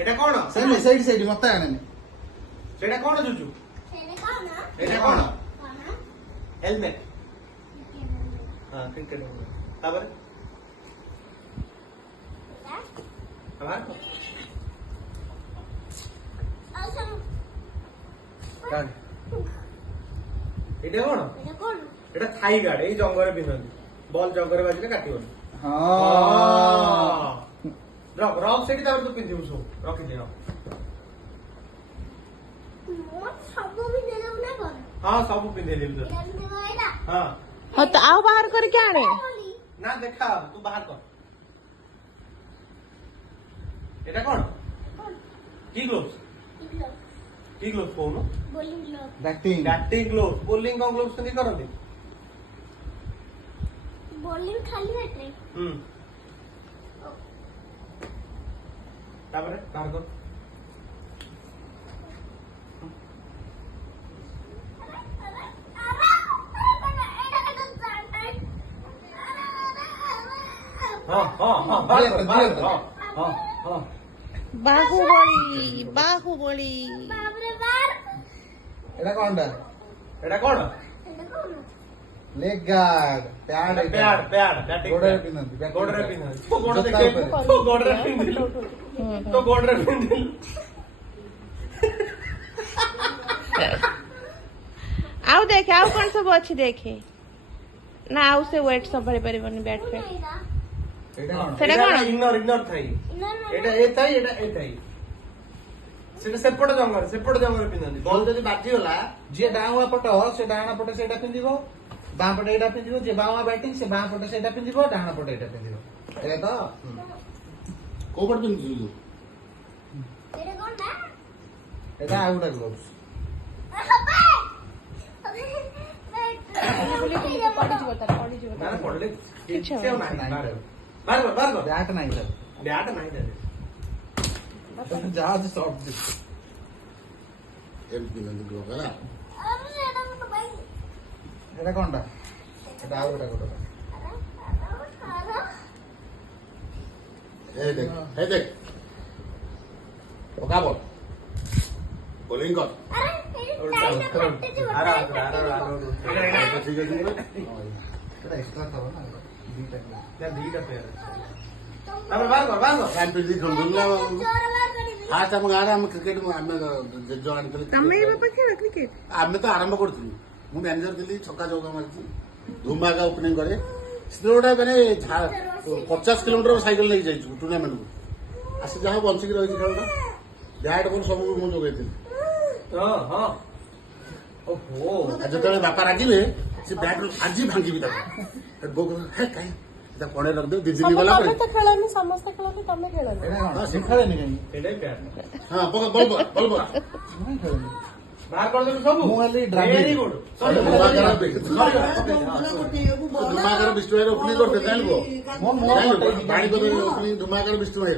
এটা কোন ସେଇଠି ମତେ ଆଣେନି সেটা কোন জুজু এটা কোন হেলমেট হ্যাঁ ক্রিকেট তারপরে আবার এটা কোন এটা থাই গার্ড এই জঙ্গলে পিন্ধନ୍ତି বল ଜଙ୍ଗରେ ବାଜିଲେ କାଟିବନି ରଖ ରଖ ସେଠି ତାପରେ ତୁ ପିନ୍ଧିବୁ ସବୁ ରଖିଦେ ହଁ ସବୁ ପିନ୍ଧେଇଦେବି ତୋ ହଁ ହଁ ତ ଆଉ ବାହାର କରିକି ଆଣେ ନା ଦେଖା ତୁ ବାହାର କର এটা কোন কি গ্লোভস কি গ্লোভস কোন ବ୍ୟାଟିଂ ବ୍ୟାଟିଂ ଗ୍ଲୋଭସ ବୋଲିଂ କଣ ଗ୍ଲୋଭସ ପିନ୍ଧି କରନ୍ତି ବୋଲିଂ ଖାଲି ହାତରେ ତାପରେ ବାହାର କର ହଁ ହଁ ହଁ ବାହାର କର ବାହାର କର ହଁ ହଁ ବାହୁବଳି ବାହୁବଳି ବାପରେ ବାର ଏଇଟା କଣଟା এটা কোন leg guard pad pad pad batting ଗୋଡରେ ପିନ୍ଧନ୍ତି ଗୋଡରେ ପିନ୍ଧନ୍ତି ତୋ ଗୋଡ ଦେଖେ ତୋ ଗୋଡରେ ପିନ୍ଧିଲୁ ତୋ ଗୋଡରେ ପିନ୍ଧିଲୁ ଆଉ ଦେଖେ ଆଉ କଣ ସବୁ ଅଛି ଦେଖେ ନା ଆଉ ସେ ୱେଟ ସମ୍ଭାଳି ପାରିବନି ବ୍ୟାଟ୍ ଫ୍ୟାଟ୍ ଏଇଟା କଣ ସେଟା କଣ ଇଗ୍ନୋର ଇଗ୍ନୋର ଥାଇ এটা এ থাই এটা এ থাই সেটা ସେପଟ ଜଙ୍ଗରେ ପିନ୍ଧନ୍ତି ବଲ ଯଦି ବାଜିଗଲା ଯିଏ ଡାହାଣ ପଟ ସେ ଡାହାଣ ପଟେ ସେଇଟା ପିନ୍ଧିବ ବାଁ ପଟେ ଏଇଟା ପିନ୍ଧିବ ଯିଏ ବାଁ ବ୍ୟାଟିଂ ସେ ବାଁ ପଟେ ସେଇଟା ପିନ୍ଧିବ ଡାହାଣ ପଟେ ଏଇଟା ପିନ୍ଧିବ ଏଇଟା ତ କୋଉ ପଟେ ପିନ୍ଧୁଛୁ ଏଟା କଣ ନା ଏଇଟା ଆଉ ଗୋଟେ ଗ୍ଲୋଭ୍ସ ପଡିଯିବ ତାର ପଡିଯିବ ନା ପଡଲେ କିଛି କିଛି ହବନି। ନାହିଁ ବାହାର କର ବ୍ୟାଟ୍ ନାହିଁ ତାର ବ୍ୟାଟ ନାହିଁ ତାରେ ଯାହା ଅଛି ସର୍ଟ ଏମିତି ପିନ୍ଧନ୍ତି ଗ୍ଲୋଭ୍ ହେଲା ଏଇଟା କଣଟା ଏଇଟା ଆଉ ଗୋଟେ ଗୋଟେ এই দেখ পকা বল বোলিং কর ঠিক আছে ଏଇଟା ଏକ୍ସଟ୍ରା ଥବ ନା ଦିଟା ଦିଟା ପେୟାର ତାପରେ ବାହାର କର ଚାମ୍ପିୟନ ଖେଳୁଥିଲା ଫାଷ୍ଟ ଆମ ଗାଁରେ ଆମେ କ୍ରିକେଟ ଆମେ ଜେଜ ଆଣିଥିଲେ ତମେ ଏ ବାପା ଖେଳ କ୍ରିକେଟ ଆମେ ତ ଆରମ୍ଭ କରୁଥିଲୁ ମୁଁ ମ୍ୟାନେଜର ଥିଲି ଛକା ଚୌକା ମାରିଛି ଧୁମାକା ଓପନିଂ କରେ ସେତେବେଳେ ଗୋଟେ ମାନେ 50 କିଲୋମିଟର ସାଇକେଲ ନେଇକି ଯାଇଛୁ ଟୁର୍ଣ୍ଣାମେଣ୍ଟକୁ ଆସି ଯାହା ବଞ୍ଚିକି ରହିଛି ଖେଳଟା ବ୍ୟାଟ୍ ବଲ୍ ସବୁ ମୁଁ ଯୋଗାଇଥିଲି ହଁ ହଁ ଓହୋ ଆଉ ଯେତେବେଳେ ବାପା ରାଗିବେ ସେ ବ୍ୟାଟ୍ ଆଜି ଭାଙ୍ଗିବି ତାକୁ କାହିଁ ତା ପଣେ ରଖିଦେବି 2 ଦିନ ଗଲା ପରେ ତମେ ତ ଖେଳନି ସମସ୍ତେ ଖେଳନ୍ତି ତମେ ଖେଳନି ଏଇଟା କଣ ସେ ଖେଳେନି କାହିଁକି ଏଇଟା ବ୍ୟାଟ ହଁ ବଲ ମୁଁ ଖେଳେନି ବାହାର କରିଦେଲୁ ସବୁ ମୁଁ ହେଲି ଡ୍ରାଇଭର। ଭେରି ଗୁଡ ଧୁମାକାର ବିଷ୍ଣୁ ଭାଇର ଓପନିଂ କରିଥିଲେ ଜାଣିବ ମୋ ପାଣି କରି ଓପନିଂ ଧୁମାକାର ବିଷ୍ଣୁ ଭାଇର